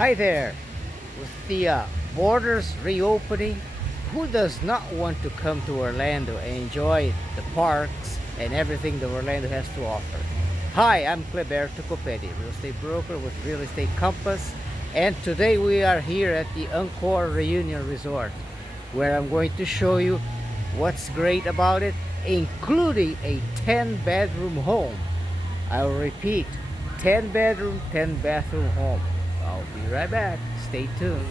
Hi there! With the borders reopening, who does not want to come to Orlando and enjoy the parks and everything that Orlando has to offer? Hi, I'm Cleberto Copetti, real estate broker with Real Estate Compass, and today we are here at the Encore Reunion Resort, where I'm going to show you what's great about it, including a 10-bedroom home. I'll repeat, 10-bedroom, 10-bathroom home. I'll be right back. Stay tuned.